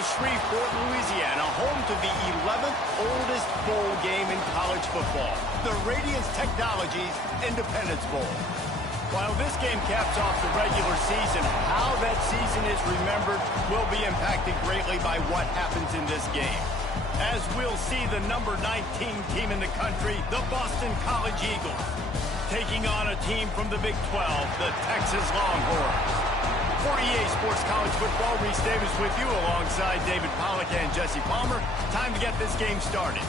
to Shreveport, Louisiana, home to the 11th oldest bowl game in college football, the Radiance Technologies Independence Bowl. While this game caps off the regular season, how that season is remembered will be impacted greatly by what happens in this game. As we'll see the number 19 team in the country, the Boston College Eagles, taking on a team from the Big 12, the Texas Longhorns. For EA Sports College Football, Reese Davis with you alongside David Pollack and Jesse Palmer. Time to get this game started.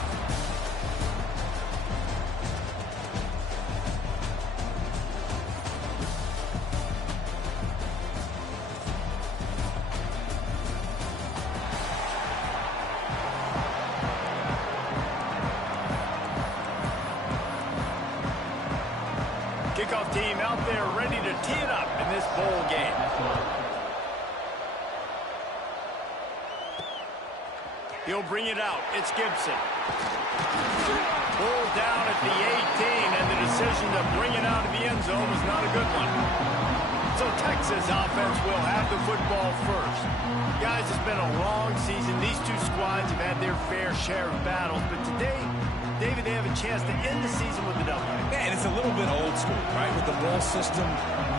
Kickoff team out there ready to tee it up in this bowl game. He'll bring it out. It's Gibson. Pulled down at the 18, and the decision to bring it out of the end zone was not a good one. So Texas offense will have the football first. Guys, it's been a long season. These two squads have had their fair share of battles, but today, David, they have a chance to end the season with a W. Yeah, and it's a little bit old school, right? With the bowl system,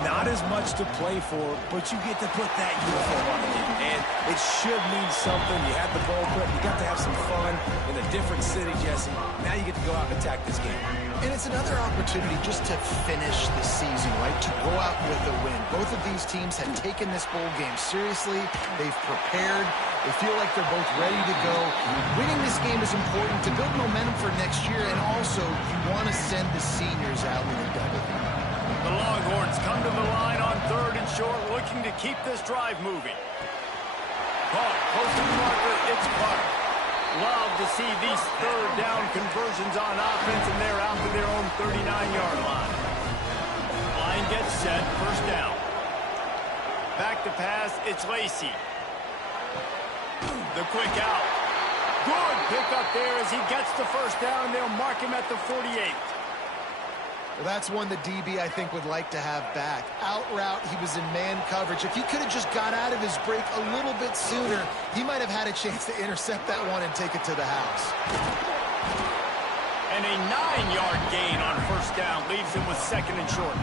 not as much to play for, but you get to put that uniform on again. And it should mean something. You have the bowl prep. You got to have some fun in a different city, Jesse. Now you get to go out and attack this game. And it's another opportunity just to finish the season, right? To go out with a win. Both of these teams have taken this bowl game seriously. They've prepared. They feel like they're both ready to go. Winning this game is important to build momentum for next year, and also you want to send the seniors out with a W. The Longhorns come to the line on 3rd and short, looking to keep this drive moving. Caught close to the marker, it's Clark. Love to see these 3rd down conversions on offense, and they're out to their own 39-yard line. Line gets set, 1st down. Back to pass, it's Lacey. The quick out. Good pickup there as he gets the 1st down, and they'll mark him at the 48. Well, that's one the DB, I think, would like to have back. Out route, he was in man coverage. If he could have just got out of his break a little bit sooner, he might have had a chance to intercept that one and take it to the house. And a 9-yard gain on 1st down leaves him with 2nd and short.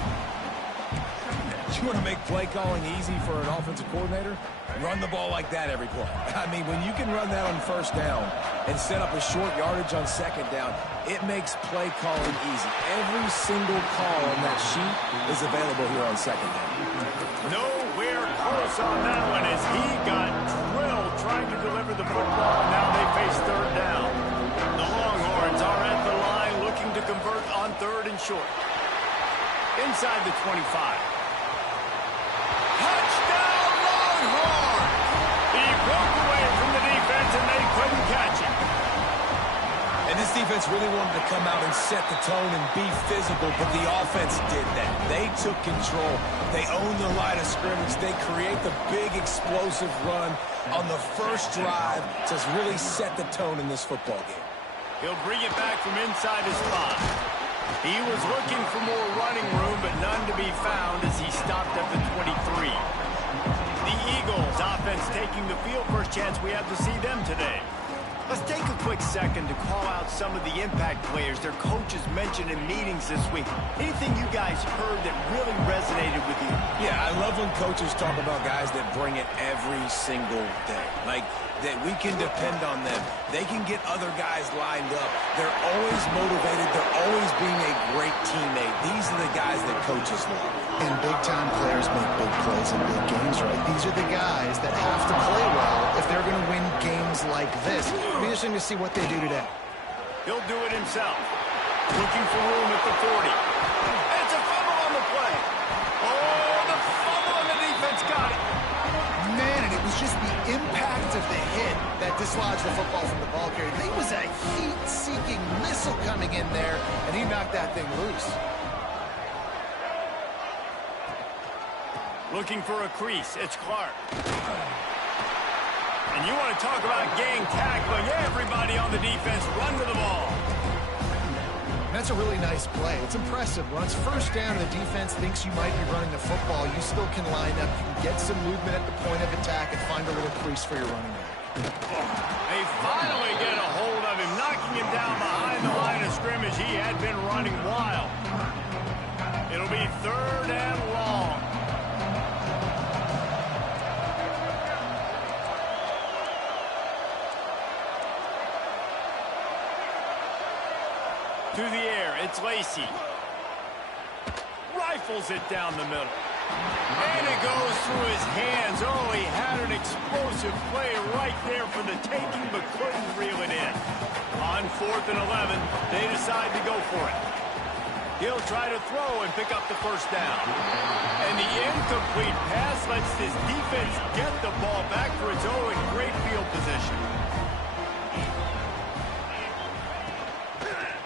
You want to make play calling easy for an offensive coordinator? Run the ball like that every play. I mean, when you can run that on 1st down and set up a short yardage on 2nd down, it makes play calling easy. Every single call on that sheet is available here on 2nd down. Nowhere close on that one as he got drilled trying to deliver the football. Now they face 3rd down. The Longhorns are at the line looking to convert on 3rd and short. Inside the 25. Touchdown, Longhorns! He broke away from the defense, and they couldn't catch him. And this defense really wanted to come out and set the tone and be physical, but the offense did that. They took control. They owned the line of scrimmage. They create the big explosive run on the 1st drive to really set the tone in this football game. He'll bring it back from inside his 5. He was looking for more running room, but none to be found as he stopped at the 23. The Eagles offense taking the field. First chance we have to see them today. Let's take a quick second to call out some of the impact players their coaches mentioned in meetings this week. Anything you guys heard that really resonated with you? Yeah, I love when coaches talk about guys that bring it every single day. Like, that we can depend on them. They can get other guys lined up. They're always motivated. They're always being a great teammate. These are the guys that coaches love. And big-time players make big plays in big games, right? These are the guys that have to play well if they're going to win games like this. It'll be interesting to see what they do today. He'll do it himself. Looking for room at the 40. It's a fumble on the play. Oh, the fumble on the defense got it. Man, and it was just the impact of the hit that dislodged the football from the ball carrier. There was a heat-seeking missile coming in there, and he knocked that thing loose. Looking for a crease. It's Clark. And you want to talk about gang tackling. Everybody on the defense run to the ball. That's a really nice play. It's impressive. Once 1st down and the defense thinks you might be running the football, you still can line up. You can get some movement at the point of attack and find a little crease for your running back. They finally get a hold of him, knocking him down behind the line of scrimmage. He had been running wild. It'll be 3rd and long. To the air, it's Lacy. Rifles it down the middle. And it goes through his hands. Oh, he had an explosive play right there for the taking, but couldn't reel it in. On 4th and 11, they decide to go for it. He'll try to throw and pick up the first down. And the incomplete pass lets this defense get the ball back for its own in great field position.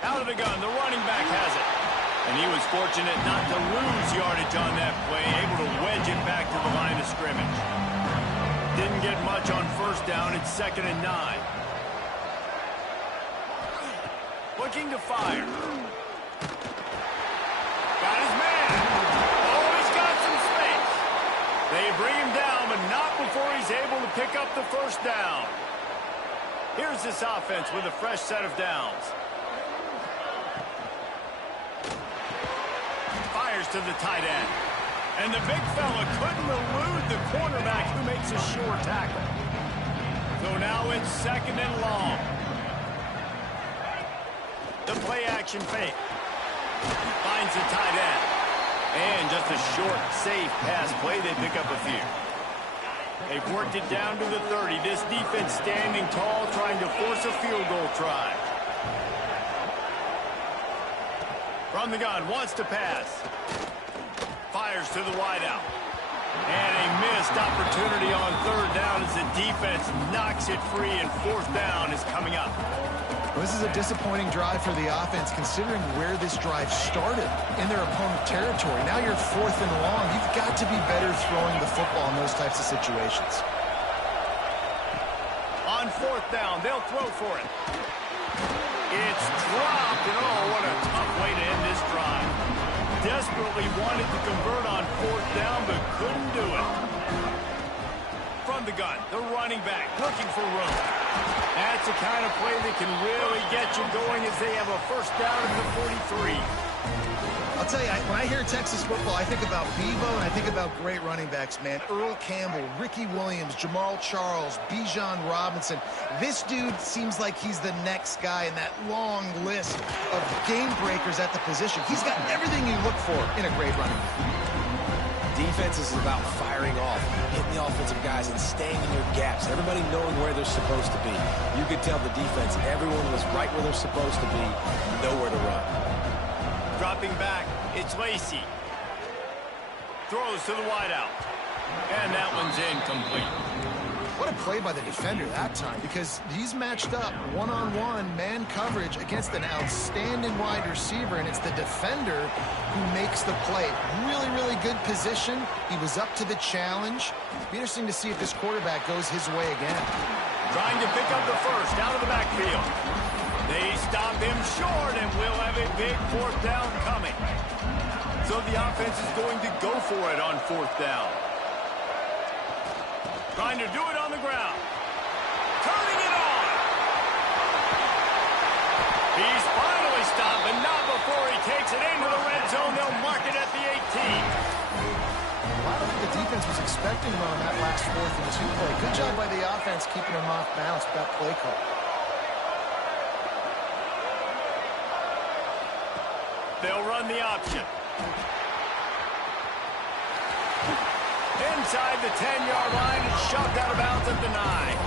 Out of the gun, the running back has it. And he was fortunate not to lose yardage on that play, able to wedge it back to the line of scrimmage. Didn't get much on first down. It's 2nd and 9. Looking to fire. Got his man. Oh, he's got some space. They bring him down, but not before he's able to pick up the first down. Here's this offense with a fresh set of downs. Fires to the tight end. And the big fella couldn't elude the cornerback who makes a sure tackle. So now it's 2nd and long. The play action fake. Finds the tight end. And just a short, safe pass play. They pick up a few. They've worked it down to the 30. This defense standing tall, trying to force a field goal try. From the gun, wants to pass. Fires to the wideout. And a missed opportunity on 3rd down as the defense knocks it free, and 4th down is coming up. This is a disappointing drive for the offense, considering where this drive started in their opponent territory. Now you're 4th and long. You've got to be better throwing the football in those types of situations. On 4th down, they'll throw for it. It's dropped, and oh, what a tough way to end this drive. Desperately wanted to convert on 4th down, but couldn't do it. From the gun, the running back looking for room. That's the kind of play that can really get you going as they have a first down at the 43. I'll tell you, when I hear Texas football, I think about Bevo and I think about great running backs, man. Earl Campbell, Ricky Williams, Jamal Charles, Bijan Robinson. This dude seems like he's the next guy in that long list of game breakers at the position. He's got everything you look for in a great running back. Defense is about firing off, hitting the offensive guys, and staying in your gaps. Everybody knowing where they're supposed to be. You could tell the defense, everyone was right where they're supposed to be, nowhere to run. Dropping back, it's Lacy. Throws to the wideout. And that one's incomplete. What a play by the defender that time, because he's matched up one-on-one man coverage against an outstanding wide receiver, and it's the defender who makes the play. Really, really good position. He was up to the challenge. It'll be interesting to see if this quarterback goes his way again. Trying to pick up the first out of the backfield. They stop him short, and we'll have a big 4th down coming. So the offense is going to go for it on 4th down. Trying to do it on the ground. Turning it on. He's finally stopped, but not before he takes it into the red zone. They'll mark it at the 18. Well, I don't think the defense was expecting him on that last 4th and 2 play. Good job by the offense keeping him off balance with that play call. They'll run the option. Inside the 10-yard line and shoved out of bounds at the 9.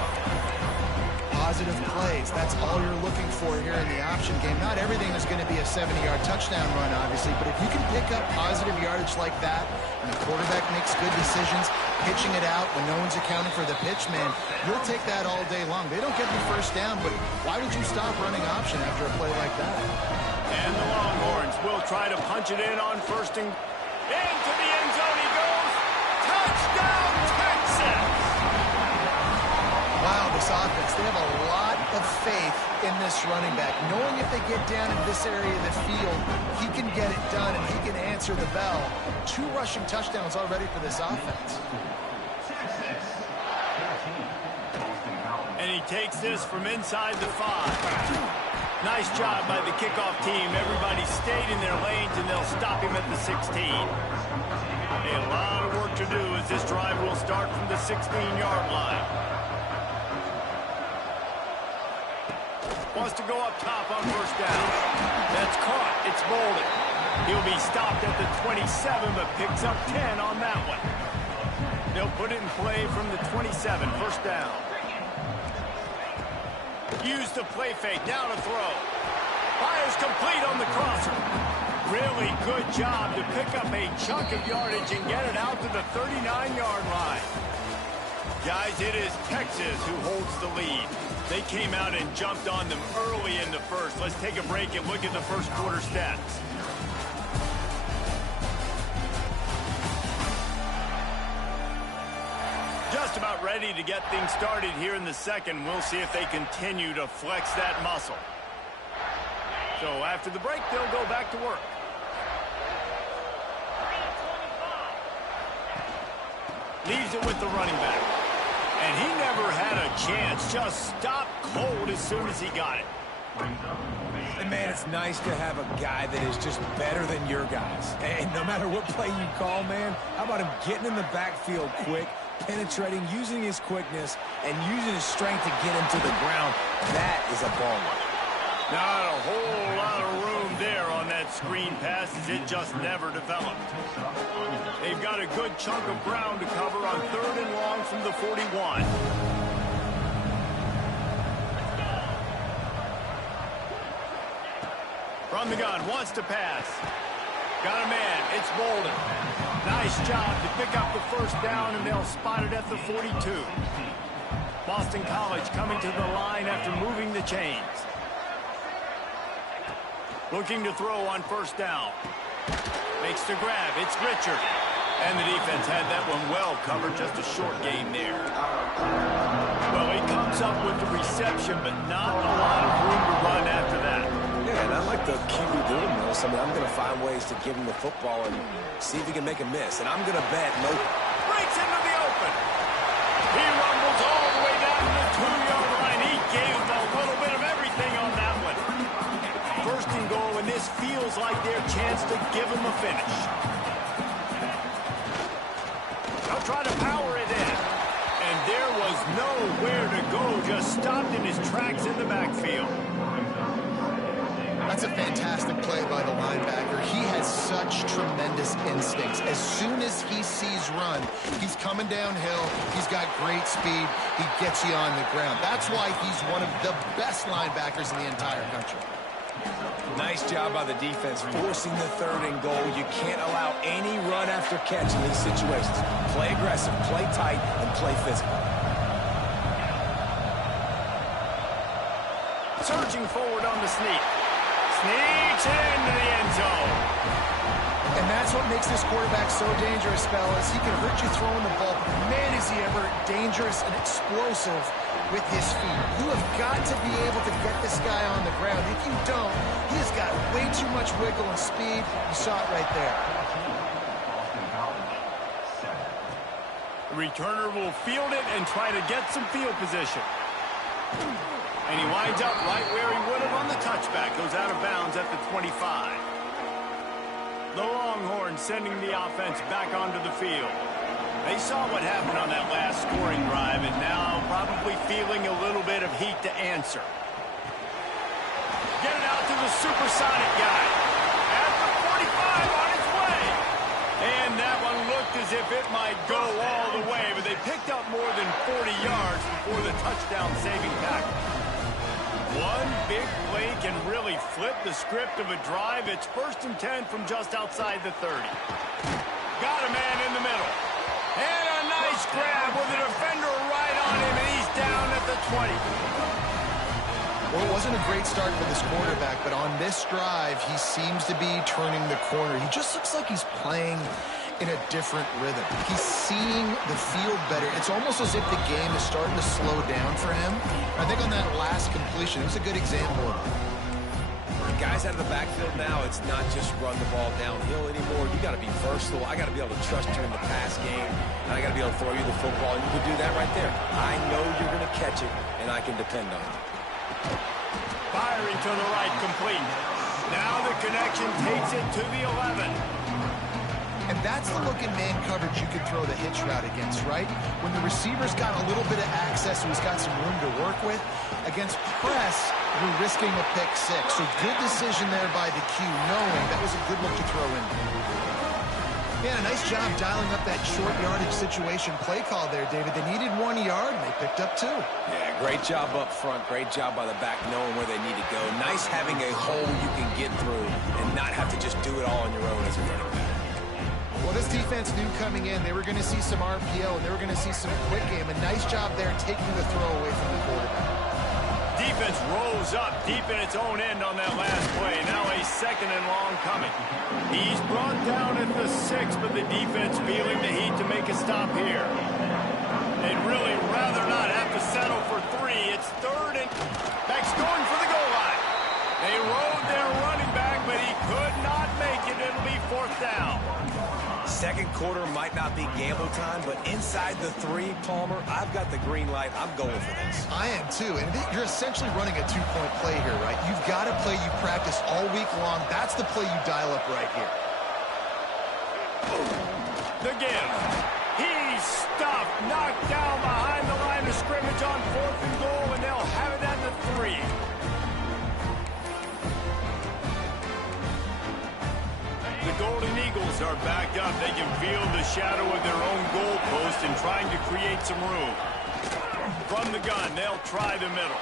Positive plays. That's all you're looking for here in the option game. Not everything is going to be a 70-yard touchdown run, obviously, but if you can pick up positive yardage like that, and the quarterback makes good decisions, pitching it out when no one's accounting for the pitch, man, you'll take that all day long. They don't get the first down, but why would you stop running option after a play like that? And the Longhorns will try to punch it in on 1st and into the end zone he goes. Touchdown, Texas! Wow, this offense, they have a lot of faith in this running back, knowing if they get down in this area of the field, he can get it done and he can answer the bell. 2 rushing touchdowns already for this offense. takes this from inside the 5. Nice job by the kickoff team. Everybody stayed in their lanes, and they'll stop him at the 16. A lot of work to do as this drive will start from the 16-yard line. Wants to go up top on first down. That's caught. It's Bolden. He'll be stopped at the 27, but picks up 10 on that one. They'll put it in play from the 27, first down. Use the play fake, now to throw. Fires complete on the crosser. Really good job to pick up a chunk of yardage and get it out to the 39-yard line. Guys, it is Texas who holds the lead. They came out and jumped on them early in the first. Let's take a break and look at the first quarter stats. Just about ready to get things started here in the second. We'll see if they continue to flex that muscle. So after the break, they'll go back to work. Leaves it with the running back. And he never had a chance. Just stopped cold as soon as he got it. And man, it's nice to have a guy that is just better than your guys. And no matter what play you call, man, how about him getting in the backfield quick, penetrating, using his quickness, and using his strength to get him to the ground. That is a baller. Not a whole lot of room there on that screen pass as it just never developed. They've got a good chunk of ground to cover on 3rd and long from the 41. From the gun, wants to pass. Got a man, it's Bolden. Nice job to pick up the first down, and they'll spot it at the 42. Boston College coming to the line after moving the chains. Looking to throw on first down. Makes the grab, it's Richard. And the defense had that one well covered, just a short game there. Well, he comes up with the reception, but not a lot of room to run after that. Yeah, and I like the QB doing this. I mean, I'm going to find ways to give him the football and see if he can make a miss. And I'm going to bet no. Breaks into the open. He rumbles all the way down to the 2-yard line. He gave him a little bit of everything on that one. First and goal, and this feels like their chance to give him a finish. They'll try to power it in. And there was nowhere to go. Just stopped in his tracks in the backfield. That's a fantastic play by the linebacker. He has such tremendous instincts. As soon as he sees run, he's coming downhill. He's got great speed. He gets you on the ground. That's why he's one of the best linebackers in the entire country. Nice job by the defense forcing the 3rd and goal. You can't allow any run after catch in these situations. Play aggressive, play tight, and play physical. Surging forward on the sneak. Sneaks into the end zone. And that's what makes this quarterback so dangerous, fellas. He can hurt you throwing the ball. Man, is he ever dangerous and explosive with his feet. You have got to be able to get this guy on the ground. If you don't, he has got way too much wiggle and speed. You saw it right there. The returner will field it and try to get some field position. And he winds up right where he would have on the touchback. Goes out of bounds at the 25. The Longhorns sending the offense back onto the field. They saw what happened on that last scoring drive and now probably feeling a little bit of heat to answer. Get it out to the supersonic guy. At the 45 on his way. And that one looked as if it might go all the way, but they picked up more than 40 yards before the touchdown-saving tackle. One big play can really flip the script of a drive. It's 1st and 10 from just outside the 30. Got a man in the middle. And a nice grab with a defender right on him, and he's down at the 20. Well, it wasn't a great start for this quarterback, but on this drive, he seems to be turning the corner. He just looks like he's playing in a different rhythm. He's seeing the field better. It's almost as if the game is starting to slow down for him. I think on that last completion, it was a good example of it. guys out of the backfield now, it's not just run the ball downhill anymore. You got to be versatile. I got to be able to trust you in the pass game, and I got to be able to throw you the football, and you can do that right there. I know you're going to catch it, and I can depend on it. Firing to the right, complete. Now the connection takes it to the 11. And that's the look in man coverage you could throw the hitch route against, right? When the receiver's got a little bit of access, so he's got some room to work with. Against press, you're risking a pick six. So good decision there by the Q, knowing that was a good look to throw in. Yeah, nice job dialing up that short yardage situation play call there, David. They needed 1 yard, and they picked up 2. Yeah, great job up front. Great job by the back knowing where they need to go. Nice having a hole you can get through and not have to just do it all on your own as a running back. Well, this defense knew coming in they were going to see some RPO, and they were going to see some quick game. A nice job there taking the throw away from the quarterback. Defense rolls up deep in its own end on that last play. Now a 2nd and long coming. He's brought down at the 6, but the defense feeling the heat to make a stop here. They'd really rather not have to settle for 3. It's 3rd and back's going for the goal line. They rode their running back, but he could not make it. It'll be 4th down. Second quarter might not be gamble time, but inside the 3, Palmer, I've got the green light. I'm going for this. I am too, and you're essentially running a 2-point play here, right? You've got a play you practice all week long. That's the play you dial up right here. The give. He's stuffed, knocked down behind the line of scrimmage on 4th and goal, and they'll have it at the 3. The Golden Eagles are backed up. They can feel the shadow of their own goalpost and trying to create some room. From the gun, they'll try the middle.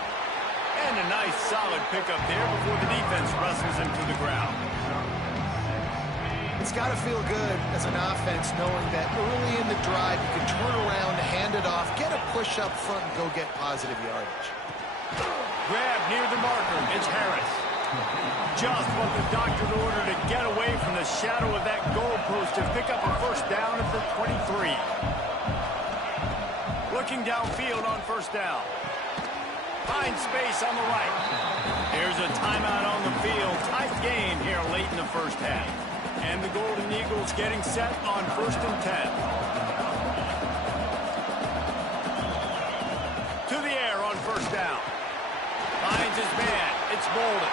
And a nice solid pickup there before the defense wrestles him to the ground. It's got to feel good as an offense knowing that early in the drive you can turn around, hand it off, get a push up front, and go get positive yardage. Grab near the marker. It's Harris. Just what the doctor ordered to get away from the shadow of that goalpost to pick up a 1st down at the 23. Looking downfield on 1st down. Finds space on the right. Here's a timeout on the field. Tight game here late in the 1st half. And the Golden Eagles getting set on 1st and 10. To the air on 1st down. Finds his man. It's Bolden.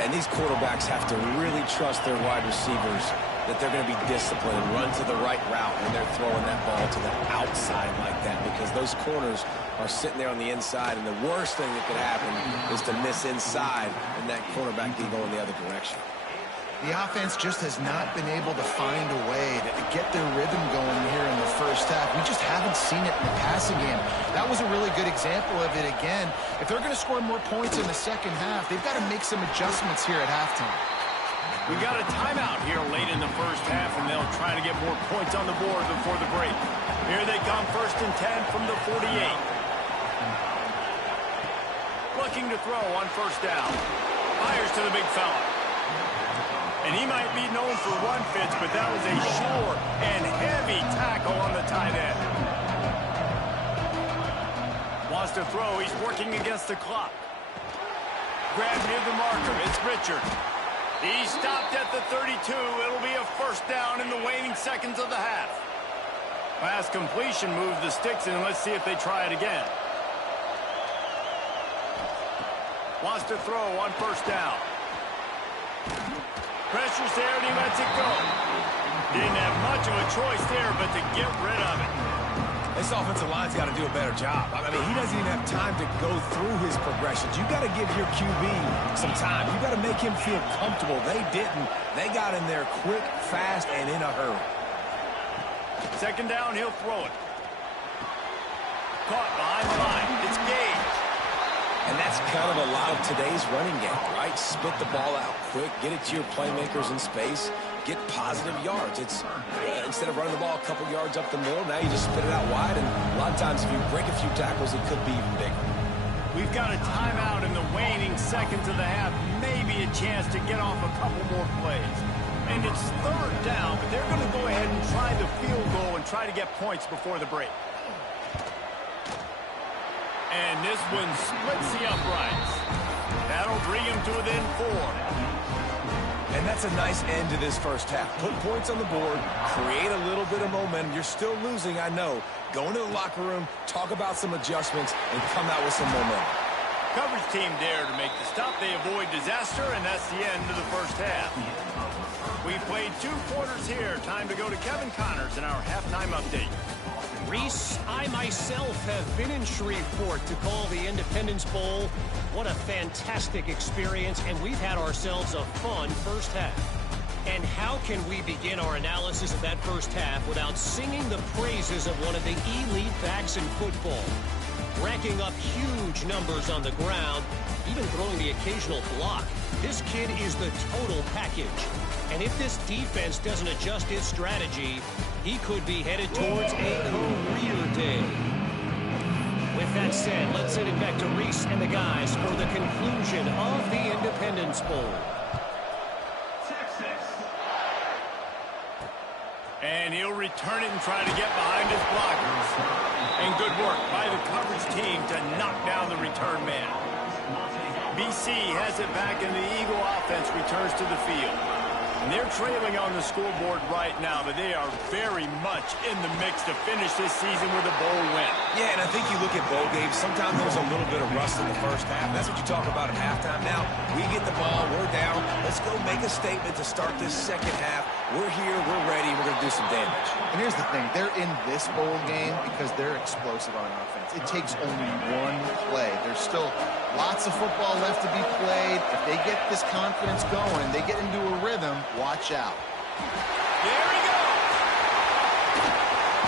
And these quarterbacks have to really trust their wide receivers that they're going to be disciplined and run to the right route when they're throwing that ball to the outside like that, because those corners are sitting there on the inside, and the worst thing that could happen is to miss inside and that cornerback be going the other direction. The offense just has not been able to find a way to get their rhythm going here in the 1st half. We just haven't seen it in the passing game. That was a really good example of it again. If they're going to score more points in the 2nd half, they've got to make some adjustments here at halftime. We got a timeout here late in the 1st half, and they'll try to get more points on the board before the break. Here they come, 1st and 10 from the 48. Looking to throw on 1st down. Fires to the big fella. And he might be known for run fits, but that was a sure and heavy tackle on the tight end. Wants to throw. He's working against the clock. Grab near the marker. It's Richard. He stopped at the 32. It'll be a 1st down in the waning seconds of the half. Pass completion moves the sticks in. Let's see if they try it again. Wants to throw on 1st down. Pressure's there, and he lets it go. Didn't have much of a choice there, but to get rid of it. This offensive line's got to do a better job. I mean, he doesn't even have time to go through his progressions. You got to give your QB some time. You got to make him feel comfortable. They didn't. They got in there quick, fast, and in a hurry. 2nd down, he'll throw it. Caught behind the line. It's Gage. And that's kind of a lot of today's running game, right? Spit the ball out quick, get it to your playmakers in space, get positive yards. It's instead of running the ball a couple yards up the middle, now you just spit it out wide, and a lot of times if you break a few tackles, it could be even bigger. We've got a timeout in the waning seconds of the half, maybe a chance to get off a couple more plays. And it's 3rd down, but they're going to go ahead and try the field goal and try to get points before the break. And this one splits the uprights. That'll bring him to within 4. And that's a nice end to this first half. Put points on the board, create a little bit of momentum. You're still losing, I know. Go into the locker room, talk about some adjustments, and come out with some momentum. Coverage team dare to make the stop. They avoid disaster, and that's the end of the first half. We've played 2 quarters here. Time to go to Kevin Connors in our halftime update. Reese, I myself have been in Shreveport to call the Independence Bowl. What a fantastic experience, and we've had ourselves a fun first half. And how can we begin our analysis of that first half without singing the praises of one of the elite backs in football? Racking up huge numbers on the ground, even throwing the occasional block. This kid is the total package. And if this defense doesn't adjust its strategy, he could be headed towards a career day. With that said, let's send it back to Reese and the guys for the conclusion of the Independence Bowl. And he'll return it and try to get behind his blockers. And good work by the coverage team to knock down the return man. BC has it back, and the Eagle offense returns to the field. And they're trailing on the scoreboard right now, but they are very much in the mix to finish this season with a bowl win. Yeah, and I think you look at bowl games, sometimes there's a little bit of rust in the first half. That's what you talk about at halftime. Now, we get the ball, we're down. Let's go make a statement to start this second half. We're here, we're ready, we're going to do some damage. And here's the thing, they're in this bowl game because they're explosive on offense. It takes only one play. There's still lots of football left to be played. If they get this confidence going, they get into a rhythm, watch out. There he goes.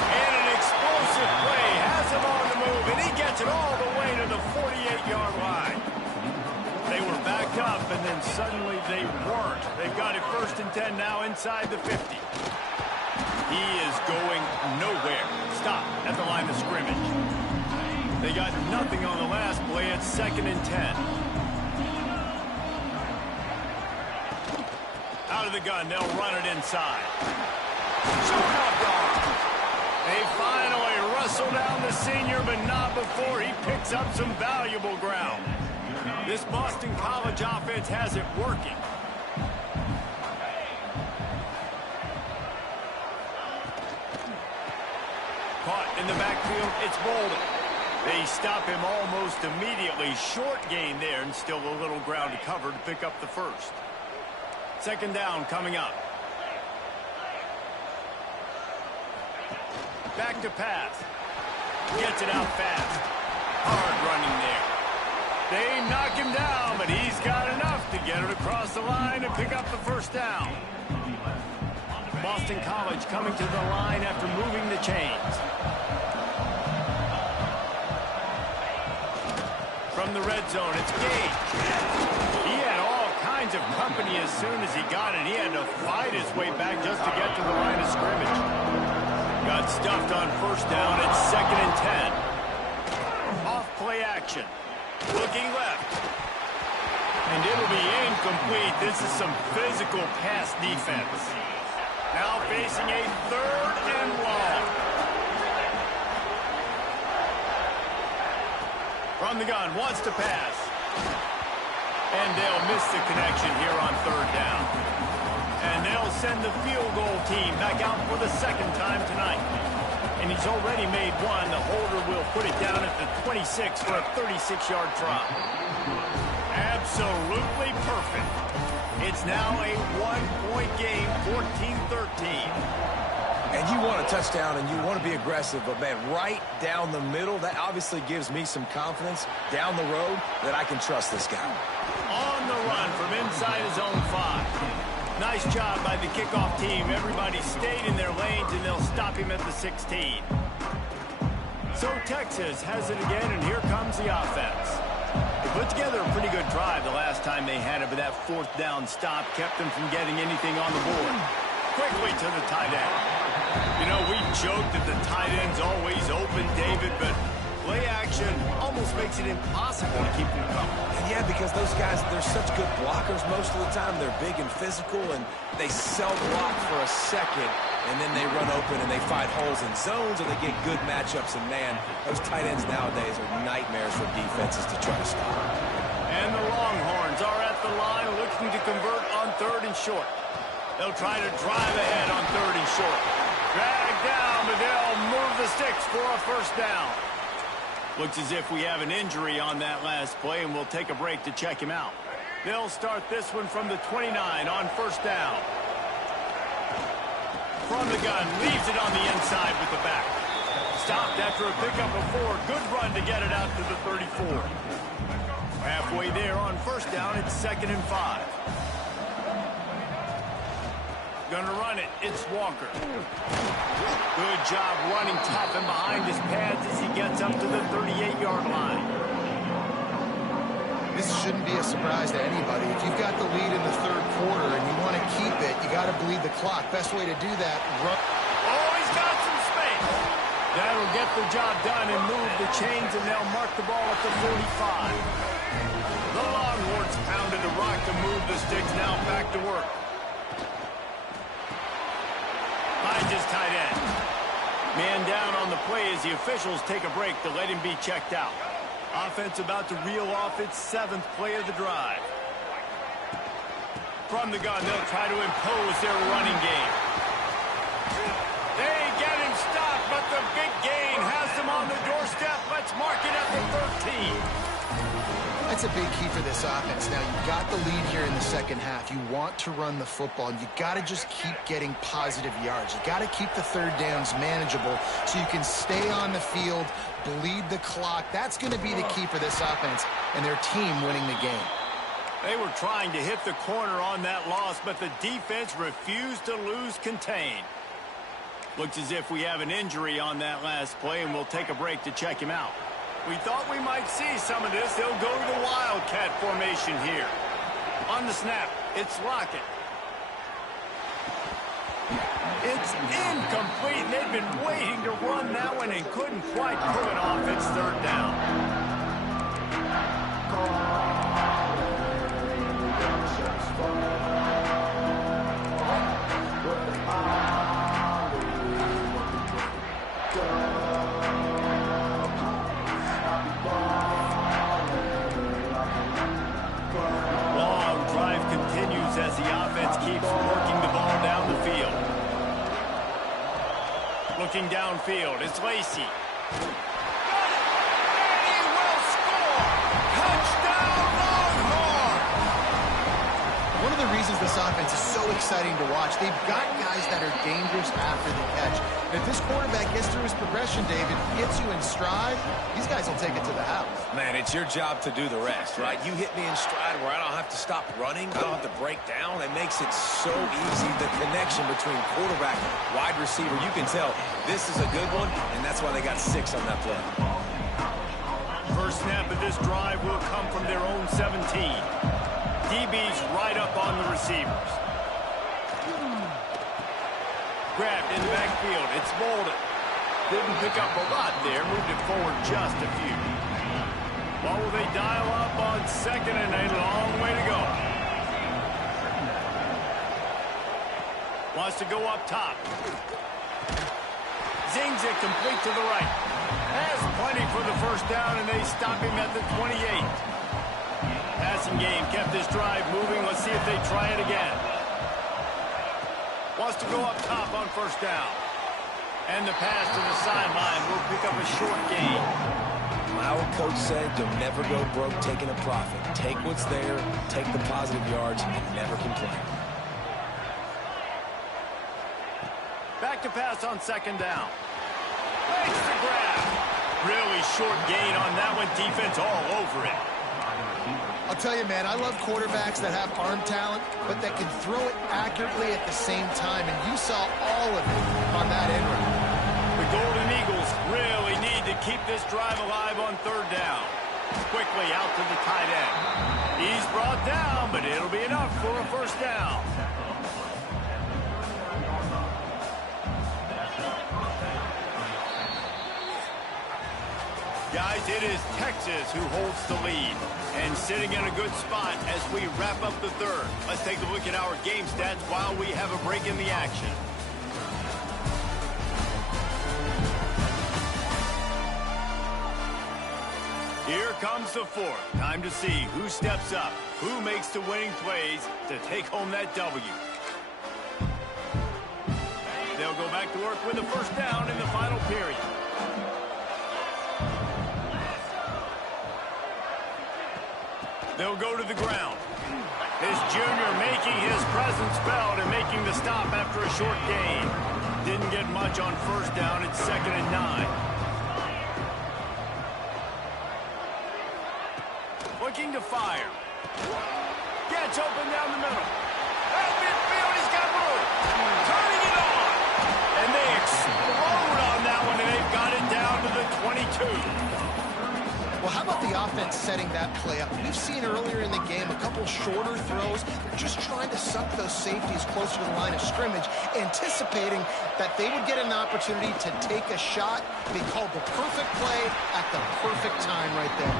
And an explosive play has him on the move, and he gets it all the way to the 48-yard line. They were backed up, and then suddenly they weren't. They've got it 1st and 10 now inside the 50. He is going nowhere. Stop at the line of scrimmage. They got nothing on the last play. It's 2nd and 10. Out of the gun, they'll run it inside. Short up yard. They finally wrestle down the senior, but not before he picks up some valuable ground. This Boston College offense has it working. Caught in the backfield, it's Bolden. They stop him almost immediately. Short gain there, and still a little ground to cover to pick up the first. 2nd down coming up. Back to pass. Gets it out fast. Hard running there. They knock him down, but he's got enough to get it across the line and pick up the 1st down. Boston College coming to the line after moving the chains. From the red zone, it's Gage. He had all kinds of company as soon as he got it. He had to fight his way back just to get to the line of scrimmage. Got stuffed on 1st down. It's 2nd and 10. Off play action. Looking left. And it'll be incomplete. This is some physical pass defense. Now facing a 3rd and long. From the gun, wants to pass. And they'll miss the connection here on 3rd down. And they'll send the field goal team back out for the 2nd time tonight. And he's already made one. The holder will put it down at the 26 for a 36-yard try. Absolutely perfect. It's now a 1-point game, 14-13. And you want a touchdown and you want to be aggressive, but, man, right down the middle, that obviously gives me some confidence down the road that I can trust this guy. On the run from inside his own 5. Nice job by the kickoff team. Everybody stayed in their lanes, and they'll stop him at the 16. So Texas has it again, and here comes the offense. They put together a pretty good drive the last time they had it, but that 4th down stop kept them from getting anything on the board. Quickly to the tight end. You know, we joked that the tight end's always open, David, but play action almost makes it impossible to keep them coming. Yeah, because those guys, they're such good blockers most of the time. They're big and physical, and they self-block for a second, and then they run open and they find holes in zones, or they get good matchups. And, man, those tight ends nowadays are nightmares for defenses to try to stop. And the Longhorns are at the line looking to convert on 3rd and short. They'll try to drive ahead on 3rd and short. Drag down, but they'll move the sticks for a first down. Looks as if we have an injury on that last play, and we'll take a break to check him out. They'll start this one from the 29 on 1st down. From the gun, leaves it on the inside with the back. Stopped after a pickup of 4. Good run to get it out to the 34. Halfway there on 1st down, it's 2nd and 5. Gonna run it. It's Walker. Good job running tough and behind his pads as he gets up to the 38-yard line. This shouldn't be a surprise to anybody. If you've got the lead in the 3rd quarter and you want to keep it, you got to bleed the clock. Best way to do that, run. Oh, he's got some space. That'll get the job done and move the chains, and they'll mark the ball at the 45. The Longhorns pounded the rock to move the sticks. Now back to work. Finds his tight end. Man down on the play as the officials take a break to let him be checked out. Offense about to reel off its 7th play of the drive. From the gun, they'll try to impose their running game. They get him stopped, but the big gain has them on the doorstep. Let's mark it at the 13. That's a big key for this offense. Now, you've got the lead here in the 2nd half. You want to run the football, and you got to just keep getting positive yards. You got to keep the 3rd downs manageable so you can stay on the field, bleed the clock. That's going to be the key for this offense and their team winning the game. They were trying to hit the corner on that loss, but the defense refused to lose contain. Looks as if we have an injury on that last play, and we'll take a break to check him out. We thought we might see some of this. They'll go to the Wildcat formation here. On the snap, it's Lockett. It's incomplete. They've been waiting to run that one and couldn't quite pull it off. It's 3rd down. As the offense keeps working the ball down the field. Looking downfield, it's Lacy. Got it! And he will score! Touchdown, Longhorn! One of the reasons this offense is so exciting to watch, they've got guys that are dangerous after the catch. And if this quarterback gets through his progression, David, gets you in stride, these guys will take it to the house. Man, it's your job to do the rest, right? You hit me in stride where I don't have to stop running. I don't have to break down. It makes it so easy, the connection between quarterback and wide receiver. You can tell this is a good one, and that's why they got 6 on that play. First snap of this drive will come from their own 17. DB's right up on the receivers. Grabbed in the backfield. It's Bolden. Didn't pick up a lot there. Moved it forward just a few. What will they dial up on 2nd and a long way to go? Wants to go up top. Zings it complete to the right. Has plenty for the first down, and they stop him at the 28. Passing game kept this drive moving. Let's see if they try it again. Wants to go up top on 1st down. And the pass to the sideline will pick up a short gain. Our coach said you'll never go broke taking a profit. Take what's there, take the positive yards, and never complain. Back to pass on 2nd down. Makes the grab. Really short gain on that one. Defense all over it. I'll tell you, man, I love quarterbacks that have arm talent, but that can throw it accurately at the same time, and you saw all of it on that end run. The Golden Eagles really need to keep this drive alive on 3rd down. Quickly out to the tight end. He's brought down, but it'll be enough for a first down. Guys, it is Texas who holds the lead and sitting in a good spot as we wrap up the 3rd. Let's take a look at our game stats while we have a break in the action. Here comes the fourth. Time to see who steps up, who makes the winning plays to take home that W. They'll go back to work with a first down in the final period. They'll go to the ground. His junior making his presence felt and making the stop after a short gain. Didn't get much on first down. It's 2nd and 9. Looking to fire. Gets open down the middle. At midfield, he's got room. Turning it on. And they explode on that one, and they've got it down to the 22. Well, how about the offense setting that play up? We've seen earlier in the game a couple shorter throws. They're just trying to suck those safeties closer to the line of scrimmage, anticipating that they would get an opportunity to take a shot. They called the perfect play at the perfect time right there.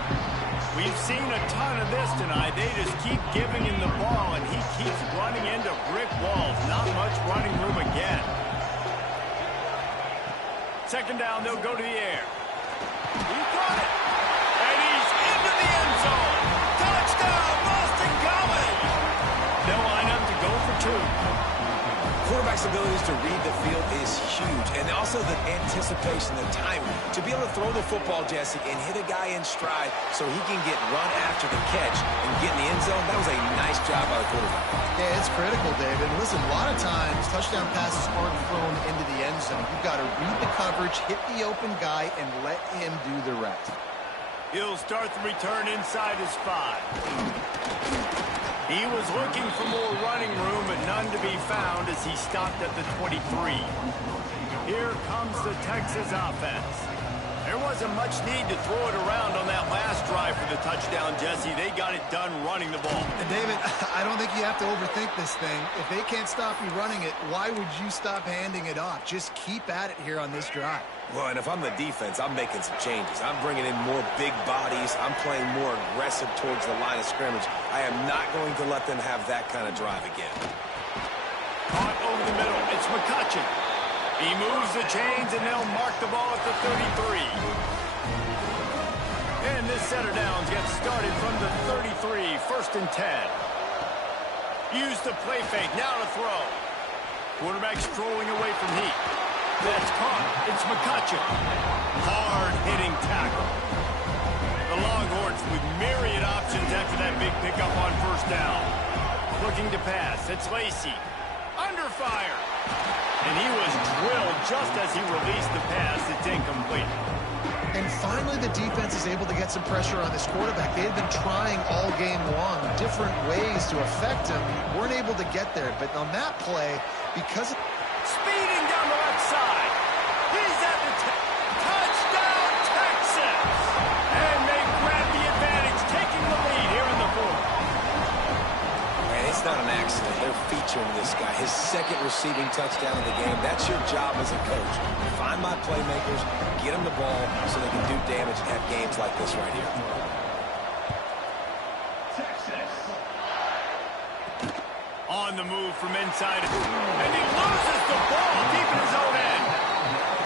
We've seen a ton of this tonight. They just keep giving him the ball, and he keeps running into brick walls. Not much running room again. 2nd down, they'll go to the air. He got it. And he's into the end zone. Touchdown, Boston College. They'll line up to go for 2. Quarterback's abilities to read the field is huge, and also the anticipation, the timing. To be able to throw the football, Jesse, and hit a guy in stride so he can get run after the catch and get in the end zone, that was a nice job by the quarterback. Yeah, it's critical, David. Listen, a lot of times, touchdown passes aren't thrown into the end zone. You've got to read the coverage, hit the open guy, and let him do the rest. He'll start the return inside his 5. He was looking for more running room, but none to be found as he stopped at the 23. Here comes the Texas offense. There wasn't much need to throw it around on that last drive for the touchdown, Jesse. They got it done running the ball. And David, I don't think you have to overthink this thing. If they can't stop you running it, why would you stop handing it off? Just keep at it here on this drive. Well, and if I'm the defense, I'm making some changes. I'm bringing in more big bodies. I'm playing more aggressive towards the line of scrimmage. I am not going to let them have that kind of drive again. Caught over the middle. It's McCutcheon. He moves the chains, and they'll mark the ball at the 33. And this set of downs gets started from the 33, 1st and 10. Use the play fake, now to throw. Quarterback strolling away from heat. That's caught. It's McCutcheon. Hard-hitting tackle. The Longhorns with myriad options after that big pickup on first down. Looking to pass. It's Lacey. Under fire. And he was drilled just as he released the pass. It's incomplete. And finally, the defense is able to get some pressure on this quarterback. They had been trying all game long different ways to affect him. Weren't able to get there. But on that play, because of speeding down the left side. He's at the touchdown, Texas. And they grab the advantage, taking the lead here in the 4th. And it's not an accident. They're featuring this guy. His 2nd receiving touchdown of the game. That's your job as a coach. Find my playmakers, get them the ball so they can do damage and have games like this right here. On the move from inside. And he loses the ball deep in his own end.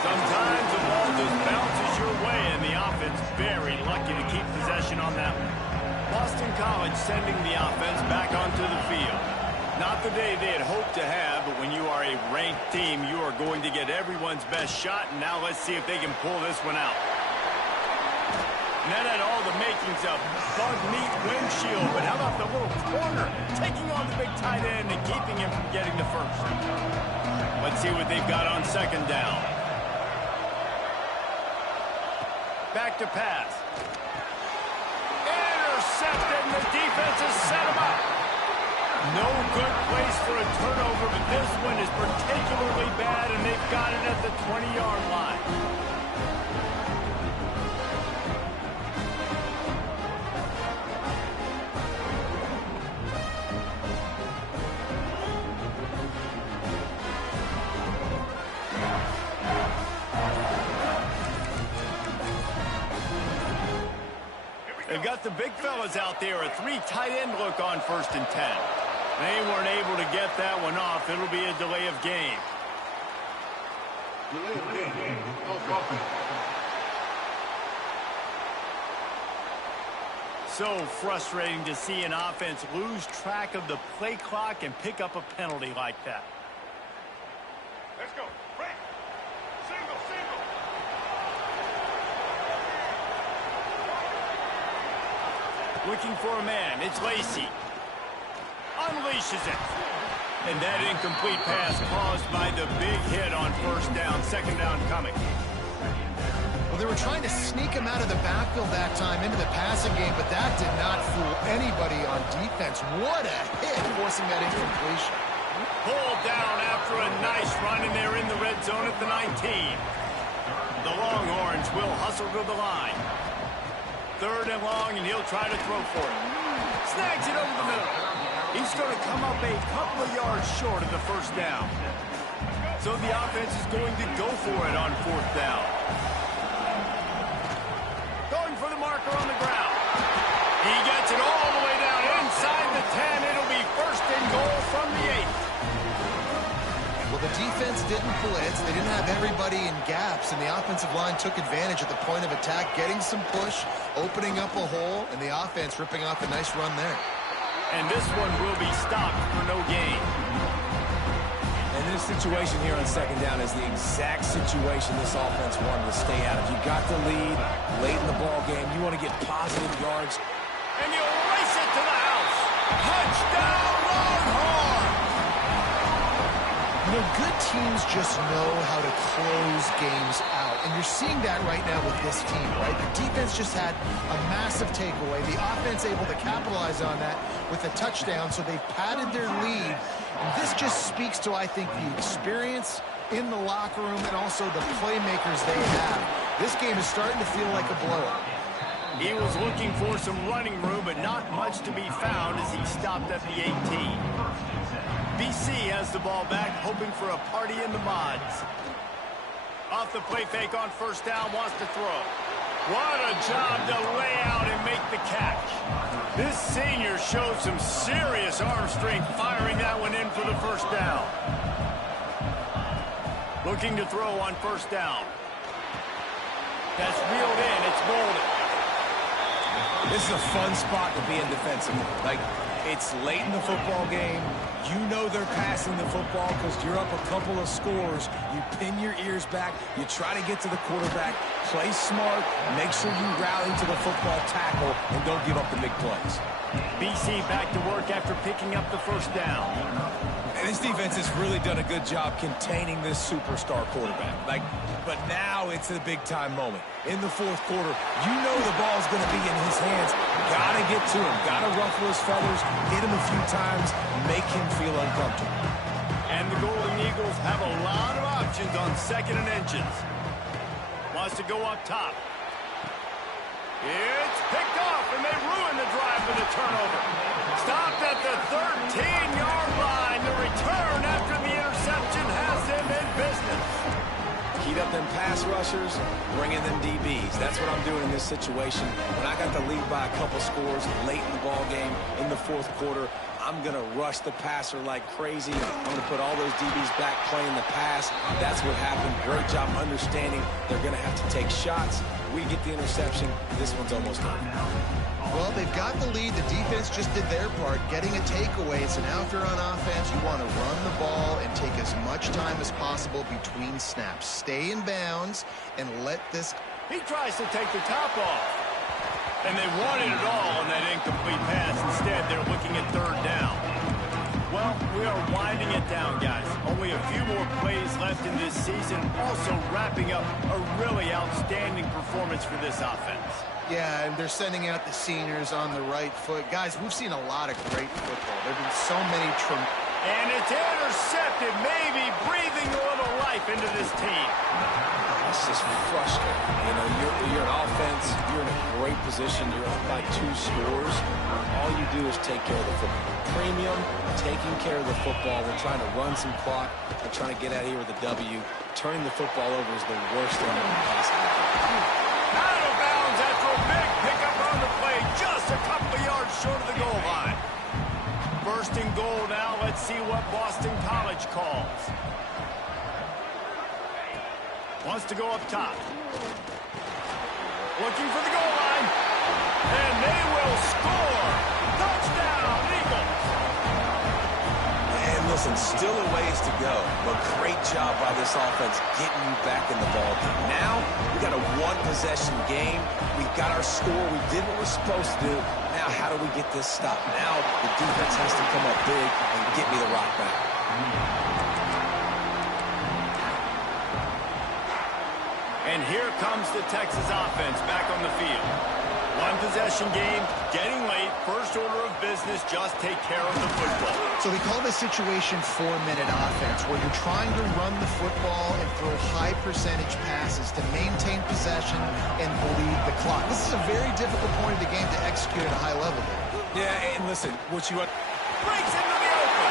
Sometimes the ball just bounces your way, and the offense very lucky to keep possession on that one. Boston College sending the offense back onto the field. Not the day they had hoped to have, but when you are a ranked team, you are going to get everyone's best shot, and now let's see if they can pull this one out. And that had all the makings of bug meat windshield, but how about the little corner taking on the big tight end and keeping him from getting the first? Let's see what they've got on 2nd down. Back to pass. Intercepted, and the defense has set him up. No good place for a turnover, but this one is particularly bad, and they've got it at the 20-yard line. They've got the big fellas out there, a 3 tight end look on 1st and 10. They weren't able to get that one off. It'll be a delay of game. so frustrating to see an offense lose track of the play clock and pick up a penalty like that. Let's go. Break. Single, single. Looking for a man. It's Lacy. Unleashes it. And that incomplete pass caused by the big hit on first down. Second down coming. Well, they were trying to sneak him out of the backfield that time into the passing game, but that did not fool anybody on defense. What a hit, forcing that incompletion. Pulled down after a nice run, and they're in the red zone at the 19. The Longhorns will hustle to the line. Third and long, and he'll try to throw for it. Snags it over the middle. He's going to come up a couple of yards short of the first down. So the offense is going to go for it on fourth down. Going for the marker on the ground. He gets it all the way down inside the 10. It'll be first and goal from the 8. Well, the defense didn't blitz. They didn't have everybody in gaps, and the offensive line took advantage at the point of attack, getting some push, opening up a hole, and the offense ripping off a nice run there. And this one will be stopped for no gain. And this situation here on second down is the exact situation this offense wanted to stay out of. You got the lead late in the ball game. You want to get positive yards. And you race it to the house. Touchdown, Longhorn! You know, good teams just know how to close games out. And you're seeing that right now with this team, right? The defense just had a massive takeaway. The offense able to capitalize on that with a touchdown, so they've padded their lead. And this just speaks to, I think, the experience in the locker room and also the playmakers they have. This game is starting to feel like a blowout. He was looking for some running room, but not much to be found as he stopped at the 18. BC has the ball back, hoping for a party in the mods. Off the play fake on first down, wants to throw. What a job to lay out and make the catch. This senior showed some serious arm strength firing that one in for the first down. Looking to throw on first down. That's reeled in. It's Golden. This is a fun spot to be in defensively. Like, it's late in the football game. You know they're passing the football because you're up a couple of scores. You pin your ears back. You try to get to the quarterback. Play smart. Make sure you rally to the football tackle and don't give up the big plays. BC back to work after picking up the first down. And this defense has really done a good job containing this superstar quarterback. But now it's a big-time moment. In the fourth quarter, you know the ball's going to be in his hands. Got to get to him. Got to ruffle his feathers, hit him a few times, make him feel uncomfortable. And the Golden Eagles have a lot of options on second and inches. Wants to go up top. It's picked off, and they ruin the drive with a turnover. Stopped at the 13-yard line. The return after the interception has them in business. Heat up them pass rushers, bring in them DBs. That's what I'm doing in this situation. When I got the lead by a couple scores late in the ball game in the fourth quarter, I'm going to rush the passer like crazy. I'm going to put all those DBs back playing the pass. That's what happened. Great job understanding they're going to have to take shots. We get the interception. This one's almost done. Well, they've got the lead. The defense just did their part, getting a takeaway. So now if you're on offense, you want to run the ball and take as much time as possible between snaps. Stay in bounds and let this... He tries to take the top off. And they wanted it all on that incomplete pass. Instead, they're looking at third down. Well, we are winding it down, guys. Only a few more plays left in this season. Also wrapping up a really outstanding performance for this offense. Yeah, and they're sending out the seniors on the right foot. Guys, we've seen a lot of great football. There have been so many... And it's intercepted, maybe breathing a little life into this team. It's just frustrating. You know, you're an offense. You're in a great position. You're up by 2 scores. All you do is take care of the football. Premium, taking care of the football. We're trying to run some clock. We're trying to get out of here with a W. Turning the football over is the worst thing that can possibly do. Out of bounds after a big pickup on the play, just a couple of yards short of the goal line. First and goal now. Let's see what Boston College calls. Wants to go up top. Looking for the goal line. And they will score. Listen, still a ways to go, but great job by this offense getting you back in the ballgame. Now, we got a one-possession game. We got our score. We did what we're supposed to do. Now, how do we get this stopped? Now, the defense has to come up big and get me the rock back. And here comes the Texas offense back on the field. One-possession game, getting late, first order of business, just take care of the football. So they call this situation 4-minute offense, where you're trying to run the football and throw high percentage passes to maintain possession and bleed the clock. This is a very difficult point of the game to execute at a high level. Yeah, and listen, what you want... Breaks into the open.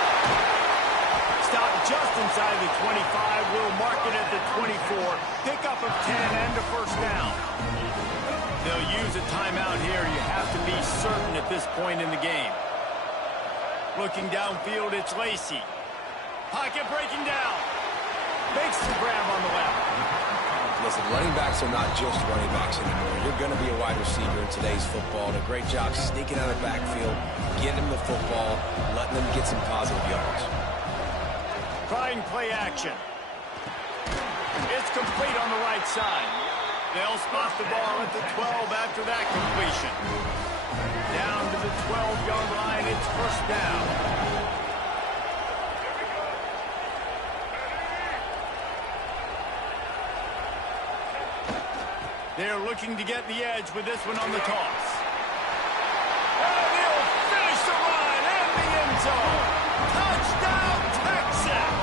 Stop just inside the 25. We'll mark it at the 24. Pickup of 10 and a first down. They'll use a timeout here. You have to be certain at this point in the game. Looking downfield, it's Lacy. Pocket breaking down. Makes the grab on the left. Listen, running backs are not just running backs anymore. You're going to be a wide receiver in today's football. And a great job sneaking out of the backfield, getting them the football, letting them get some positive yards. Trying play action. It's complete on the right side. They'll spot the ball at the 12 after that completion. Down to the 12-yard line, it's first down. They're looking to get the edge with this one on the toss. And he'll finish the run in the end zone. Touchdown, Texas!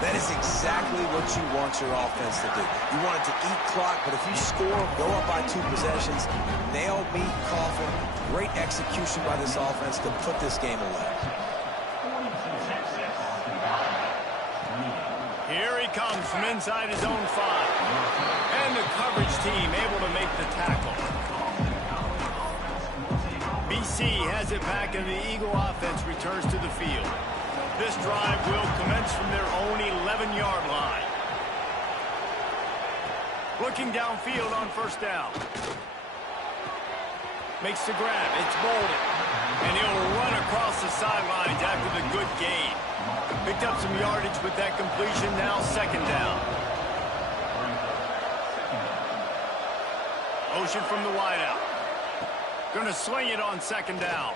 That is exactly what you want your offense to do. You want it to eat clock, but if you score, go up by 2 possessions, nail, meet, coffin, great execution by this offense to put this game away. Here he comes from inside his own 5. And the coverage team able to make the tackle. BC has it back, and the Eagle offense returns to the field. This drive will commence from their own 11-yard line. Looking downfield on first down. Makes the grab. It's Bolden. And he'll run across the sidelines after the good gain. Picked up some yardage with that completion. Now second down. Motion from the wideout. Gonna swing it on second down.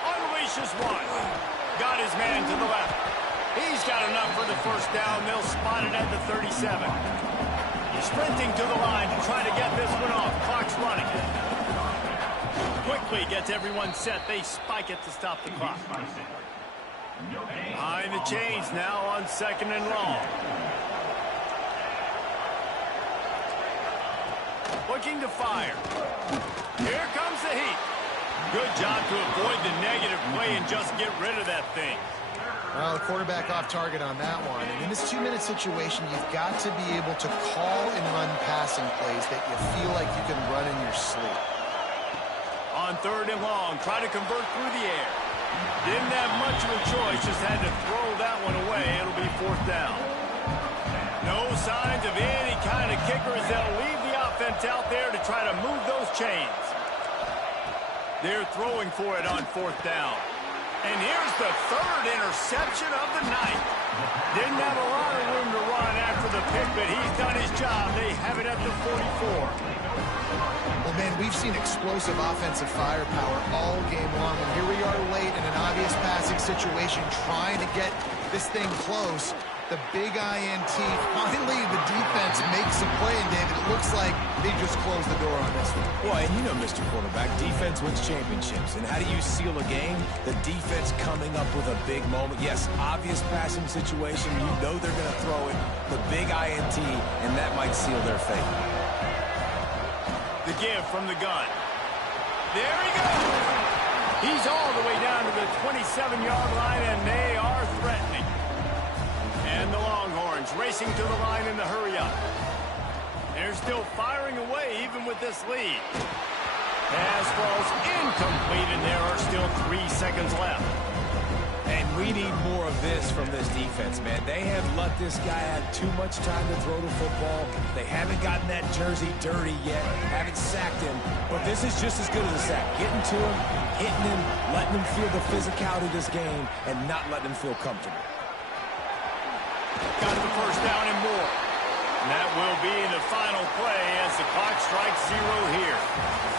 Unleashes one. Got his man to the left. He's got enough for the first down. They'll spot it at the 37. Sprinting to the line to try to get this one off. Clock's running. Quickly gets everyone set. They spike it to stop the clock. Behind the chains now on second and long. Looking to fire. Here comes the heat. Good job to avoid the negative play and just get rid of that thing. Well, the quarterback off target on that one. And in this 2-minute situation, you've got to be able to call and run passing plays that you feel like you can run in your sleep. On third and long, try to convert through the air. Didn't have much of a choice, just had to throw that one away. It'll be fourth down. No signs of any kind of kickers. They'll leave the offense out there to try to move those chains. They're throwing for it on fourth down. And here's the third interception of the night. Didn't have a lot of room to run after the pick, but he's done his job. They have it at the 44. Well, man, we've seen explosive offensive firepower all game long. And here we are late in an obvious passing situation, trying to get this thing close. The big INT. Finally, the defense makes a play, and David, it looks like they just closed the door on this one. Well, and you know, Mr. Quarterback, defense wins championships. And how do you seal a game? The defense coming up with a big moment. Yes, obvious passing situation. You know they're going to throw it. The big INT, and that might seal their fate. The give from the gun. There he goes. He's all the way down to the 27-yard line, and they are threatening. And the Longhorns racing to the line in the hurry-up. They're still firing away even with this lead. Pass falls incomplete, and there are still 3 seconds left. And we need more of this from this defense, man. They have let this guy have too much time to throw the football. They haven't gotten that jersey dirty yet, haven't sacked him. But this is just as good as a sack. Getting to him, hitting him, letting him feel the physicality of this game, and not letting him feel comfortable. Got the first down and more. And that will be the final play as the clock strikes 0 here.